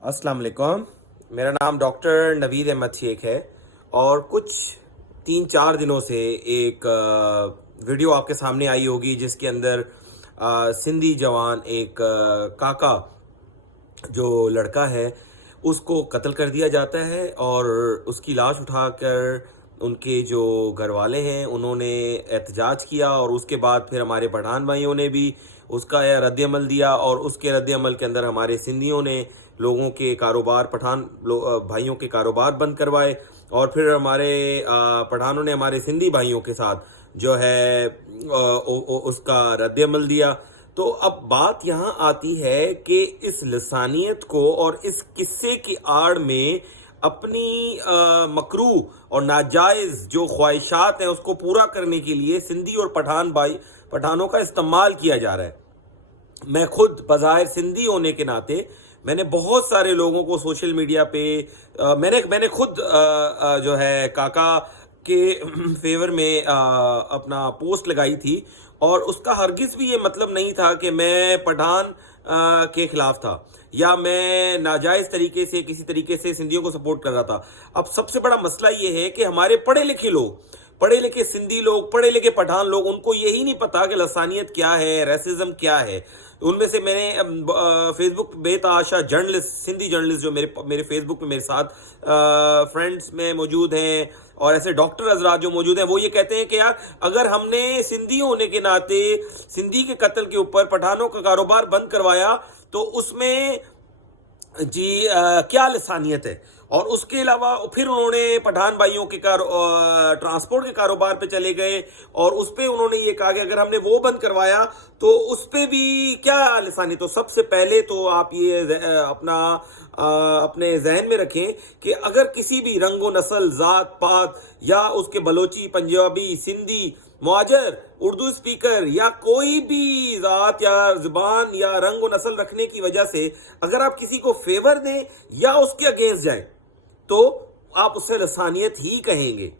السلام علیکم. میرا نام ڈاکٹر نوید احمد شیخ ہے اور کچھ 3-4 دنوں سے ایک ویڈیو آپ کے سامنے آئی ہوگی جس کے اندر سندھی جوان ایک کاکا جو لڑکا ہے اس کو قتل کر دیا جاتا ہے اور اس کی لاش اٹھا کر ان کے جو گھر والے ہیں انہوں نے احتجاج کیا اور اس کے بعد پھر ہمارے پٹھان بھائیوں نے بھی اس کا رد عمل دیا اور اس کے رد عمل کے اندر ہمارے سندھیوں نے لوگوں کے کاروبار پٹھان بھائیوں کے کاروبار بند کروائے اور پھر ہمارے پٹھانوں نے ہمارے سندھی بھائیوں کے ساتھ جو ہے اس کا رد عمل دیا. تو اب بات یہاں آتی ہے کہ اس لسانیت کو اور اس قصے کی آڑ میں اپنی مکروہ اور ناجائز جو خواہشات ہیں اس کو پورا کرنے کے لیے سندھی اور پٹھانوں کا استعمال کیا جا رہا ہے. میں خود بظاہر سندھی ہونے کے ناطے میں نے بہت سارے لوگوں کو سوشل میڈیا پہ میں نے خود جو ہے کاکا کے فیور میں اپنا پوسٹ لگائی تھی اور اس کا ہرگز بھی یہ مطلب نہیں تھا کہ میں پٹھان کے خلاف تھا یا میں ناجائز طریقے سے کسی طریقے سے سندھیوں کو سپورٹ کر رہا تھا. اب سب سے بڑا مسئلہ یہ ہے کہ ہمارے پڑھے لکھے لوگ، پڑھے لکھے سندھی لوگ، پڑھے لکھے پٹھان لوگ، ان کو یہی نہیں پتا کہ لسانیت کیا ہے، ریسزم کیا ہے. ان میں سے میں نے فیس بک بے تحاشا جرنلسٹ، سندھی جرنلسٹ جو میرے فیس بک پہ میرے ساتھ فرینڈس میں موجود ہیں اور ایسے ڈاکٹر حضرات جو موجود ہیں، وہ یہ کہتے ہیں کہ یار اگر ہم نے سندھی ہونے کے ناطے سندھی کے قتل کے اوپر پٹھانوں کا کاروبار بند کروایا تو اس میں کیا لسانیت ہے. اور اس کے علاوہ پھر انہوں نے پٹھان بھائیوں کے ٹرانسپورٹ کے کاروبار پہ چلے گئے اور اس پہ انہوں نے یہ کہا کہ اگر ہم نے وہ بند کروایا تو اس پہ بھی کیا لسانی. تو سب سے پہلے تو آپ یہ اپنے ذہن میں رکھیں کہ اگر کسی بھی رنگ و نسل، ذات پات یا اس کے بلوچی، پنجابی، سندھی، مہاجر، اردو اسپیکر یا کوئی بھی ذات یا زبان یا رنگ و نسل رکھنے کی وجہ سے اگر آپ کسی کو فیور دیں یا اس کے اگینسٹ جائیں تو آپ اسے لسانیت ہی کہیں گے.